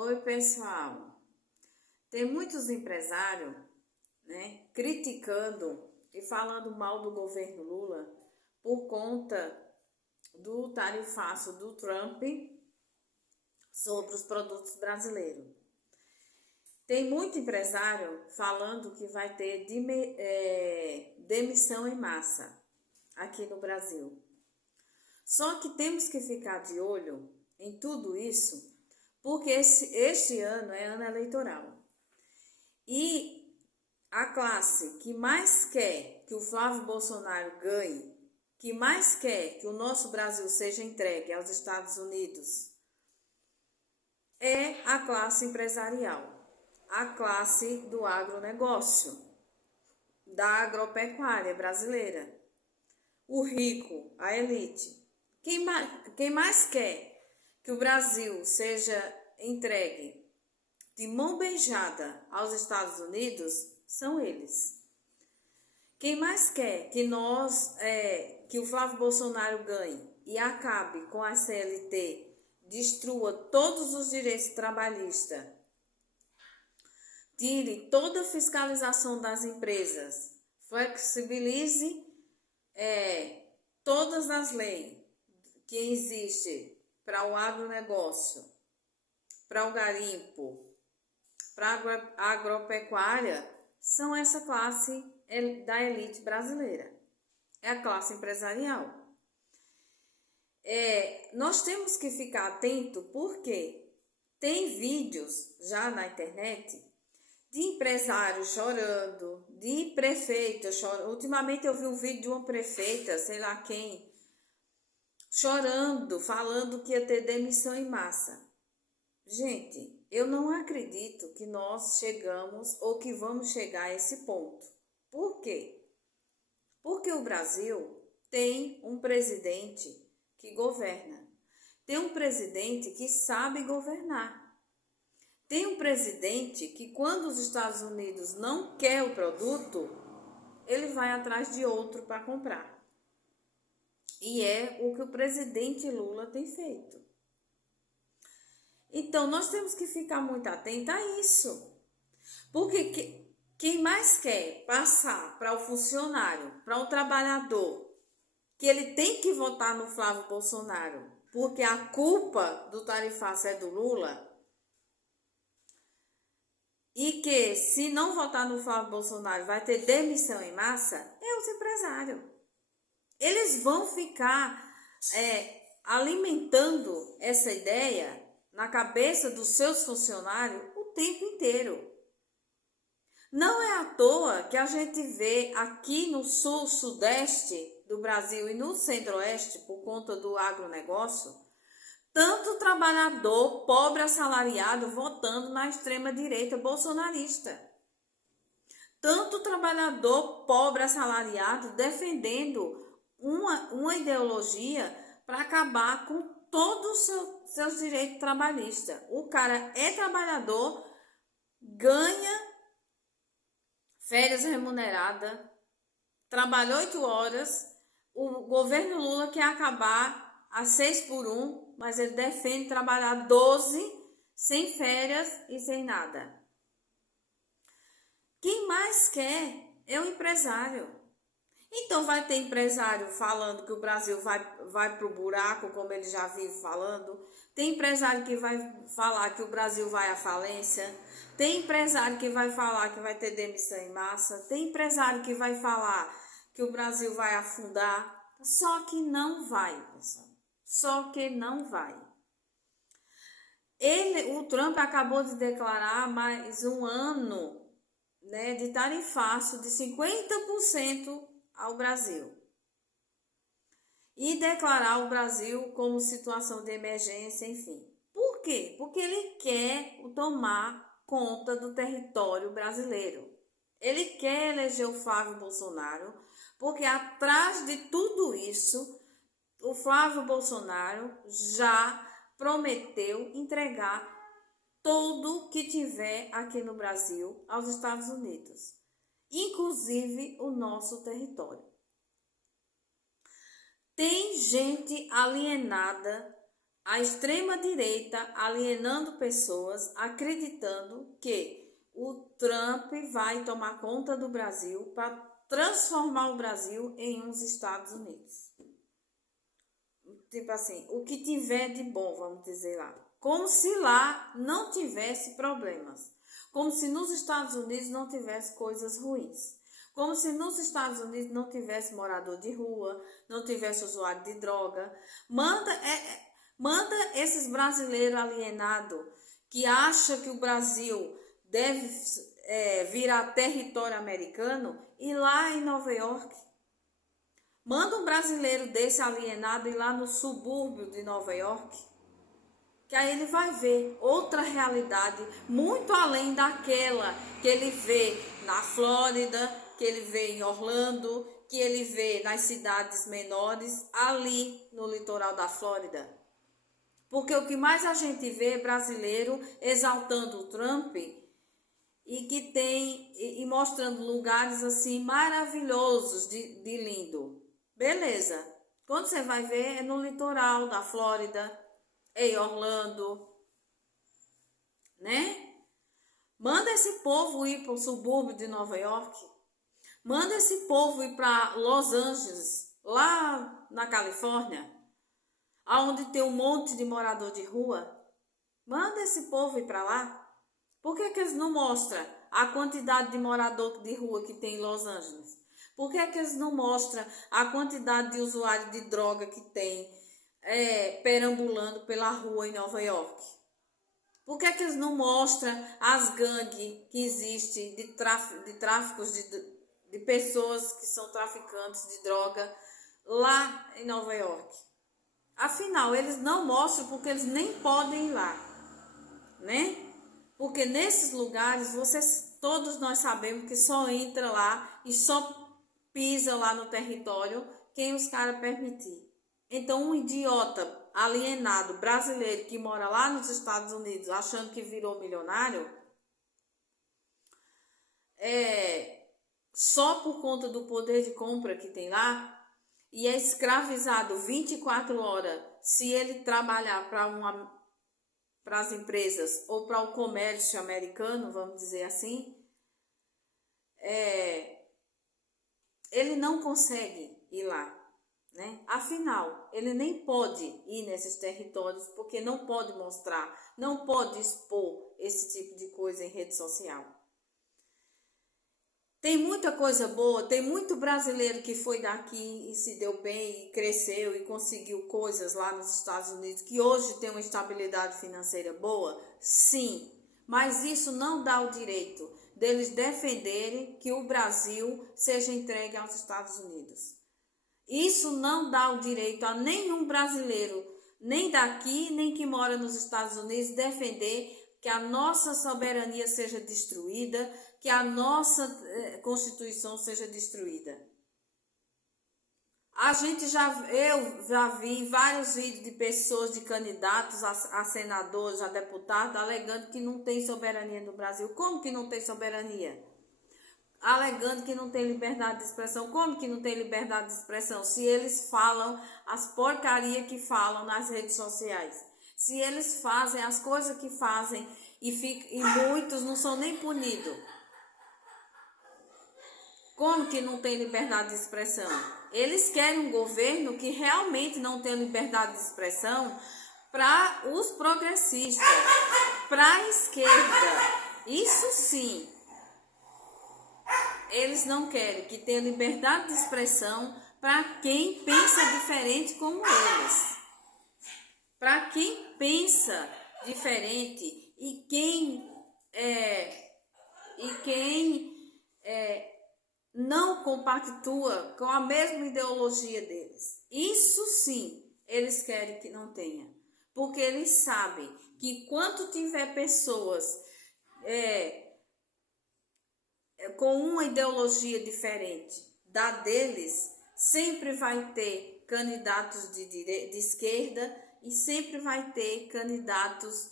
Oi, pessoal. Tem muitos empresários, criticando e falando mal do governo Lula por conta do tarifaço do Trump sobre os produtos brasileiros. Tem muito empresário falando que vai ter demissão em massa aqui no Brasil. Só que temos que ficar de olho em tudo isso, porque este ano é ano eleitoral. E a classe que mais quer que o Flávio Bolsonaro ganhe, que mais quer que o nosso Brasil seja entregue aos Estados Unidos, é a classe empresarial, a classe do agronegócio, da agropecuária brasileira, o rico, a elite. Quem mais quer que o Brasil seja entregue de mão beijada aos Estados Unidos são eles. Quem mais quer que que o Flávio Bolsonaro ganhe e acabe com a CLT, destrua todos os direitos trabalhistas, tire toda a fiscalização das empresas, flexibilize todas as leis que existem para o agronegócio, para o garimpo, para a agropecuária, são essa classe da elite brasileira. É a classe empresarial. Nós temos que ficar atento porque tem vídeos já na internet de empresários chorando, de prefeitas chorando. Ultimamente eu vi um vídeo de uma prefeita, sei lá quem, chorando, falando que ia ter demissão em massa. Gente, eu não acredito que nós chegamos ou que vamos chegar a esse ponto. Por quê? Porque o Brasil tem um presidente que governa. Tem um presidente que sabe governar. Tem um presidente que, quando os Estados Unidos não quer o produto, ele vai atrás de outro para comprar. E é o que o presidente Lula tem feito. Então, nós temos que ficar muito atentos a isso. Porque quem mais quer passar para o funcionário, para o trabalhador, que ele tem que votar no Flávio Bolsonaro, porque a culpa do tarifaço é do Lula, e que se não votar no Flávio Bolsonaro vai ter demissão em massa, é os empresários. Eles vão ficar alimentando essa ideia na cabeça dos seus funcionários o tempo inteiro. Não é à toa que a gente vê aqui no sul, sudeste do Brasil e no centro-oeste, por conta do agronegócio, tanto trabalhador pobre assalariado votando na extrema-direita bolsonarista. Tanto trabalhador pobre assalariado defendendo uma ideologia para acabar com todos os seus direitos trabalhistas. O cara é trabalhador, ganha férias remuneradas, trabalha 8 horas, o governo Lula quer acabar a 6x1, mas ele defende trabalhar 12 sem férias e sem nada. Quem mais quer é o empresário. Então vai ter empresário falando que o Brasil vai para o buraco, como ele já vive falando. Tem empresário que vai falar que o Brasil vai à falência. Tem empresário que vai falar que vai ter demissão em massa. Tem empresário que vai falar que o Brasil vai afundar. Só que não vai, pessoal. Só que não vai. O Trump acabou de declarar mais um ano, de tarifaço de 50% ao Brasil. E declarar o Brasil como situação de emergência, enfim. Por quê? Porque ele quer tomar conta do território brasileiro. Ele quer eleger o Flávio Bolsonaro, porque atrás de tudo isso, o Flávio Bolsonaro já prometeu entregar tudo que tiver aqui no Brasil aos Estados Unidos, inclusive o nosso território. Tem gente alienada a extrema-direita alienando pessoas, acreditando que o Trump vai tomar conta do Brasil para transformar o Brasil em uns Estados Unidos. Tipo assim, o que tiver de bom, vamos dizer lá. Como se lá não tivesse problemas. Como se nos Estados Unidos não tivesse coisas ruins. Como se nos Estados Unidos não tivesse morador de rua, não tivesse usuário de droga. Manda esses brasileiros alienados que acham que o Brasil deve virar território americano e lá em Nova York. Manda um brasileiro desse alienado ir lá no subúrbio de Nova York, que aí ele vai ver outra realidade muito além daquela que ele vê na Flórida, que ele vê em Orlando, que ele vê nas cidades menores ali no litoral da Flórida. Porque o que mais a gente vê é brasileiro exaltando o Trump e que tem e mostrando lugares assim maravilhosos de lindo. Beleza. Quando você vai ver é no litoral da Flórida, em Orlando, né? Manda esse povo ir para o subúrbio de Nova York. Manda esse povo ir para Los Angeles, lá na Califórnia, onde tem um monte de morador de rua. Manda esse povo ir para lá. Por que eles não mostram a quantidade de morador de rua que tem em Los Angeles? Por que eles não mostram a quantidade de usuários de droga que tem perambulando pela rua em Nova York? Por que eles não mostram as gangues que existem de tráficos de pessoas que são traficantes de droga lá em Nova York? Afinal, eles não mostram porque eles nem podem ir lá, né? Porque nesses lugares, todos nós sabemos que só entra lá e só pisa lá no território quem os caras permitir. Então, um idiota alienado brasileiro que mora lá nos Estados Unidos achando que virou milionário, só por conta do poder de compra que tem lá, e é escravizado 24 horas se ele trabalhar para as empresas ou para o comércio americano, vamos dizer assim, ele não consegue ir lá, né? Afinal, ele nem pode ir nesses territórios porque não pode mostrar, não pode expor esse tipo de coisa em rede social. Tem muita coisa boa, tem muito brasileiro que foi daqui e se deu bem e cresceu e conseguiu coisas lá nos Estados Unidos que hoje tem uma estabilidade financeira boa, sim, mas isso não dá o direito deles defenderem que o Brasil seja entregue aos Estados Unidos. Isso não dá o direito a nenhum brasileiro, nem daqui, nem que mora nos Estados Unidos, defender que a nossa soberania seja destruída, que a nossa Constituição seja destruída. Eu já vi vários vídeos de pessoas, de candidatos a senadores, a deputados, alegando que não tem soberania no Brasil. Como que não tem soberania? Alegando que não tem liberdade de expressão. Como que não tem liberdade de expressão? Se eles falam as porcarias que falam nas redes sociais. Se eles fazem as coisas que fazem e muitos não são nem punidos. Como que não tem liberdade de expressão? Eles querem um governo que realmente não tem liberdade de expressão para os progressistas, para a esquerda. Isso sim. Eles não querem que tenha liberdade de expressão para quem pensa diferente como eles. Para quem pensa diferente e quem não compactua com a mesma ideologia deles. Isso sim, eles querem que não tenha. Porque eles sabem que enquanto tiver pessoas com uma ideologia diferente da deles, sempre vai ter candidatos de esquerda e sempre vai ter candidatos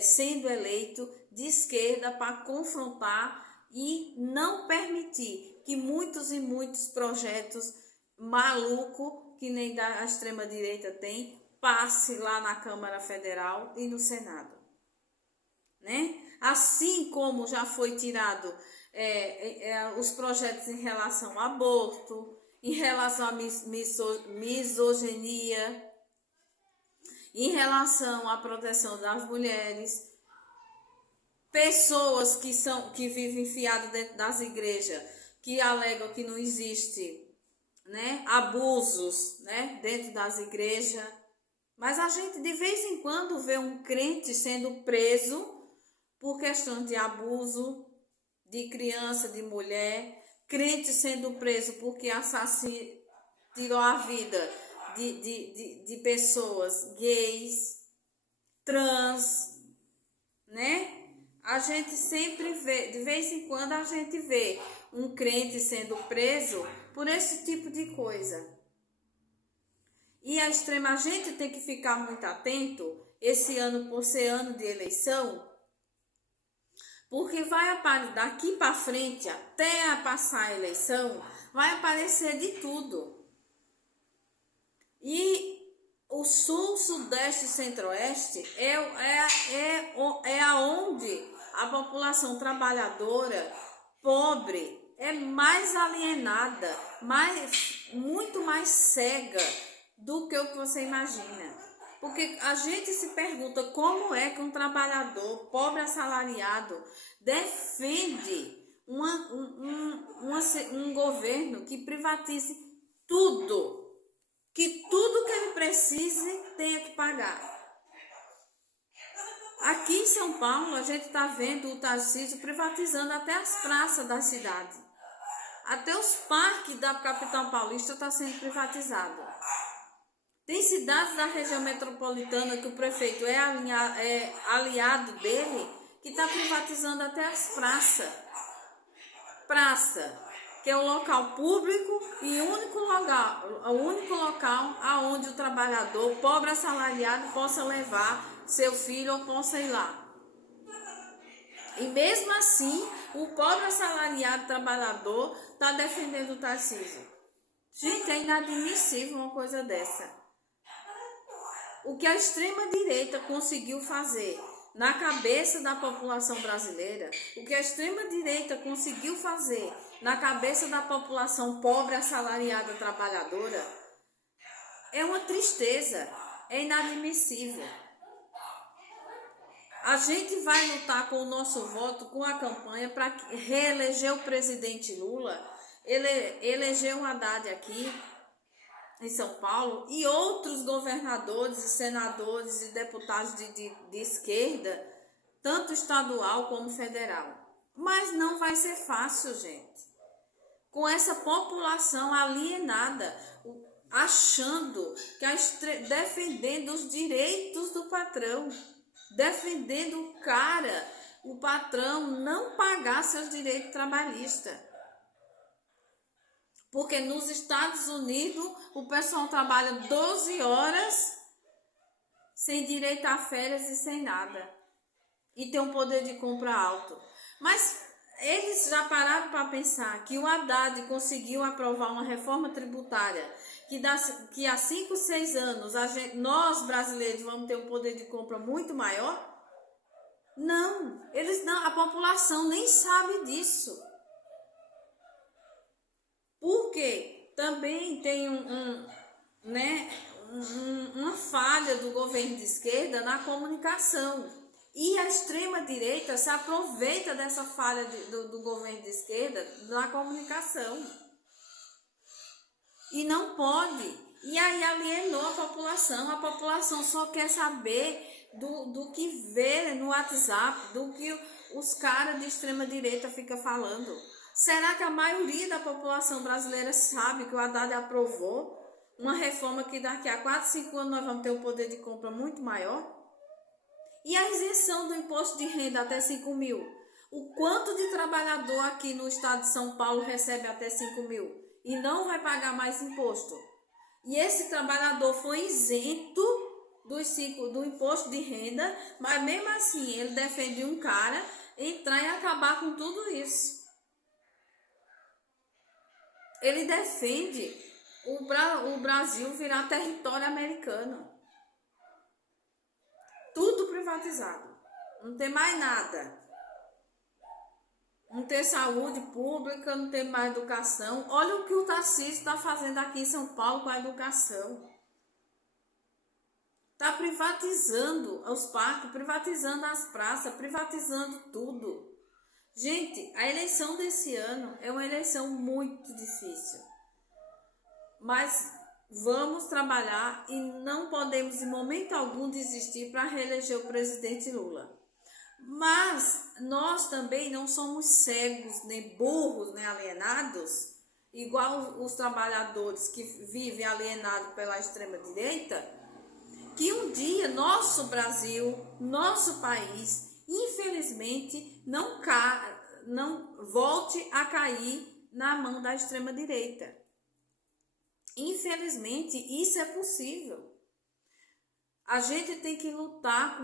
sendo eleitos de esquerda para confrontar e não permitir que muitos e muitos projetos malucos, que nem da extrema-direita tem, passe lá na Câmara Federal e no Senado, né? Assim como já foi tirado os projetos em relação ao aborto, em relação à misoginia, em relação à proteção das mulheres, pessoas que vivem enfiadas dentro das igrejas, que alegam que não existe, né, abusos, né, dentro das igrejas. Mas a gente de vez em quando vê um crente sendo preso por questão de abuso de criança, de mulher, crente sendo preso porque tirou a vida de pessoas gays, trans, né? A gente sempre vê, de vez em quando a gente vê um crente sendo preso por esse tipo de coisa. E a gente tem que ficar muito atento esse ano, por ser ano de eleição, porque daqui para frente, até passar a eleição, vai aparecer de tudo. E o Sul, Sudeste e Centro-Oeste é aonde a população trabalhadora, pobre, é mais alienada, muito mais cega do que o que você imagina. Porque a gente se pergunta como é que um trabalhador pobre assalariado defende um governo que privatize tudo, que tudo que ele precise tenha que pagar. Aqui em São Paulo a gente está vendo o Tarcísio privatizando até as praças da cidade. Até os parques da capital paulista estão sendo privatizados. Tem cidades da região metropolitana que o prefeito é aliado dele, que está privatizando até as praças. Praça, que é o local público e o único local aonde o trabalhador pobre assalariado possa levar seu filho ou possa ir lá. E mesmo assim, o pobre assalariado trabalhador está defendendo o Tarcísio. Gente, é inadmissível uma coisa dessa. O que a extrema-direita conseguiu fazer na cabeça da população brasileira, o que a extrema-direita conseguiu fazer na cabeça da população pobre, assalariada, trabalhadora, é uma tristeza, é inadmissível. A gente vai lutar com o nosso voto, com a campanha, para reeleger o presidente Lula, eleger o Haddad aqui em São Paulo e outros governadores, senadores e deputados de esquerda, tanto estadual como federal. Mas não vai ser fácil, gente. Com essa população alienada, achando que defendendo os direitos do patrão, defendendo o patrão não pagar seus direitos trabalhistas. Porque nos Estados Unidos o pessoal trabalha 12 horas sem direito a férias e sem nada. E tem um poder de compra alto. Mas eles já pararam para pensar que o Haddad conseguiu aprovar uma reforma tributária que há 5, 6 anos nós brasileiros vamos ter um poder de compra muito maior? Não, a população nem sabe disso. Porque também tem uma falha do governo de esquerda na comunicação. E a extrema-direita se aproveita dessa falha do governo de esquerda na comunicação. E não pode. E aí alienou a população. A população só quer saber do que vê no WhatsApp, do que os caras de extrema-direita ficam falando. Será que a maioria da população brasileira sabe que o Haddad aprovou uma reforma que daqui a 4, 5 anos nós vamos ter um poder de compra muito maior? E a isenção do imposto de renda até 5 mil? O quanto de trabalhador aqui no estado de São Paulo recebe até 5 mil e não vai pagar mais imposto? E esse trabalhador foi isento do imposto de renda, mas mesmo assim ele defende um cara entrar e acabar com tudo isso. Ele defende o Brasil virar território americano. tudo privatizado. Não tem mais nada. Não tem saúde pública, não tem mais educação. Olha o que o Tarcísio está fazendo aqui em São Paulo com a educação. Está privatizando os parques, privatizando as praças, privatizando tudo. Gente, a eleição desse ano é uma eleição muito difícil. Mas vamos trabalhar e não podemos em momento algum desistir para reeleger o presidente Lula. Mas nós também não somos cegos, nem burros, nem alienados, igual os trabalhadores que vivem alienados pela extrema-direita, que um dia nosso Brasil, nosso país, infelizmente, não volte a cair na mão da extrema-direita. Infelizmente, isso é possível. A gente tem que lutar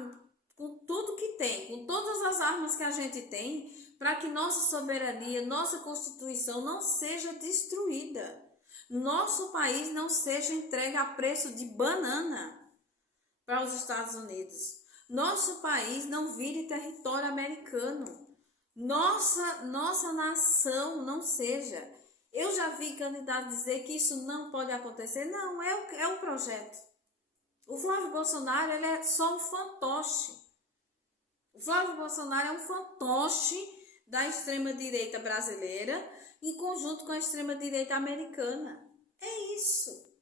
com tudo que tem, com todas as armas que a gente tem, para que nossa soberania, nossa Constituição não seja destruída. Nosso país não seja entregue a preço de banana para os Estados Unidos. Nosso país não vire território americano. Nossa nação não seja. Eu já vi candidato dizer que isso não pode acontecer. Não, é um projeto. O Flávio Bolsonaro, ele é só um fantoche. O Flávio Bolsonaro é um fantoche da extrema-direita brasileira em conjunto com a extrema-direita americana. É isso.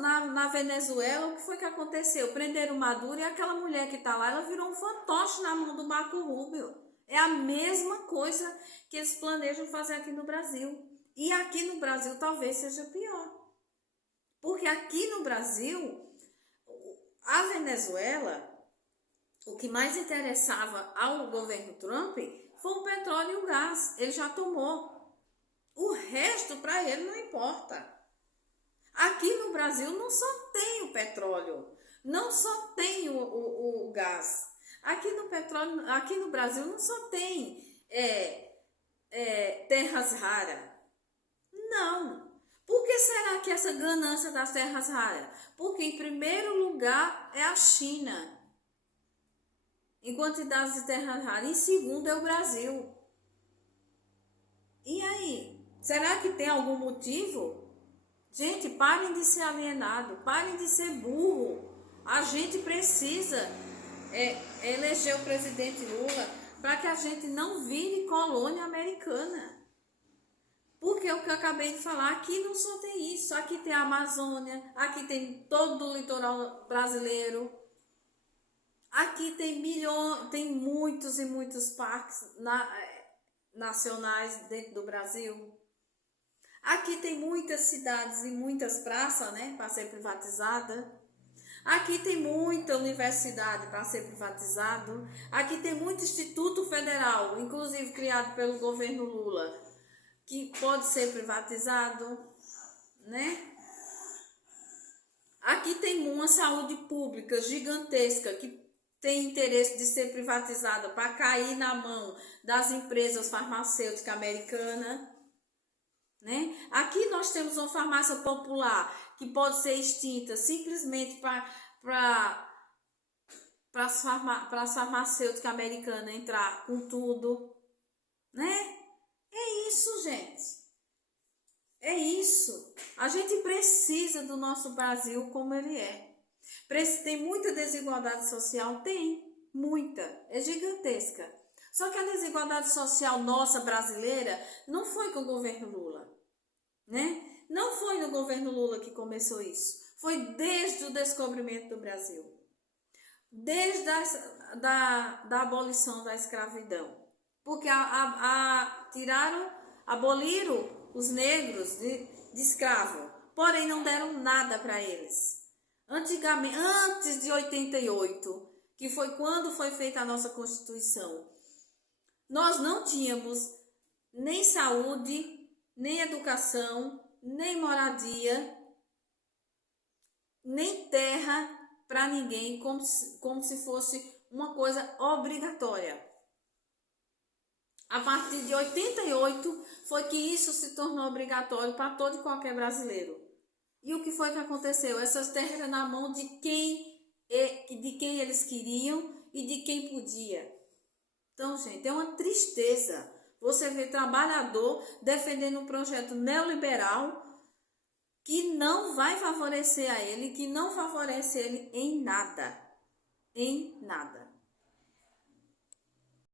Lá na Venezuela, o que foi que aconteceu? Prenderam o Maduro e aquela mulher que está lá, ela virou um fantoche na mão do Marco Rubio. É a mesma coisa que eles planejam fazer aqui no Brasil. E aqui no Brasil talvez seja pior. Porque aqui no Brasil, a Venezuela, o que mais interessava ao governo Trump foi o petróleo e o gás. Ele já tomou. O resto para ele não importa. Aqui no Brasil não só tem o petróleo, não só tem o gás. Aqui no Brasil não só tem terras raras. Não. Por que será que essa ganância das terras raras? Porque em primeiro lugar é a China, em quantidades de terras raras. Em segundo é o Brasil. E aí? Será que tem algum motivo? Gente, parem de ser alienado, parem de ser burro. A gente precisa eleger o presidente Lula para que a gente não vire colônia americana. Porque o que eu acabei de falar, aqui não só tem isso. Aqui tem a Amazônia, aqui tem todo o litoral brasileiro. Aqui tem muitos e muitos parques nacionais dentro do Brasil. Aqui tem muitas cidades e muitas praças, né, para ser privatizada. Aqui tem muita universidade para ser privatizado. Aqui tem muito instituto federal, inclusive criado pelo governo Lula, que pode ser privatizado, né? Aqui tem uma saúde pública gigantesca que tem interesse de ser privatizada para cair na mão das empresas farmacêuticas americanas, né? Aqui nós temos uma farmácia popular que pode ser extinta simplesmente para as farmacêuticas americanas entrar com tudo, né? É isso, gente. É isso. A gente precisa do nosso Brasil como ele é. Tem muita desigualdade social? Tem. Muita. É gigantesca. Só que a desigualdade social nossa brasileira não foi com o governo Lula, né? Não foi no governo Lula que começou isso. Foi desde o descobrimento do Brasil. Desde da abolição da escravidão. Porque aboliram os negros de escravo, porém não deram nada para eles. Antigamente, antes de 88, que foi quando foi feita a nossa Constituição, nós não tínhamos nem saúde, nem educação, nem moradia, nem terra para ninguém, como se fosse uma coisa obrigatória. A partir de 88 foi que isso se tornou obrigatório para todo e qualquer brasileiro. E o que foi que aconteceu? Essas terras eram na mão de quem eles queriam e de quem podia. Então, gente, é uma tristeza você ver trabalhador defendendo um projeto neoliberal que não vai favorecer a ele, que não favorece ele em nada. Em nada.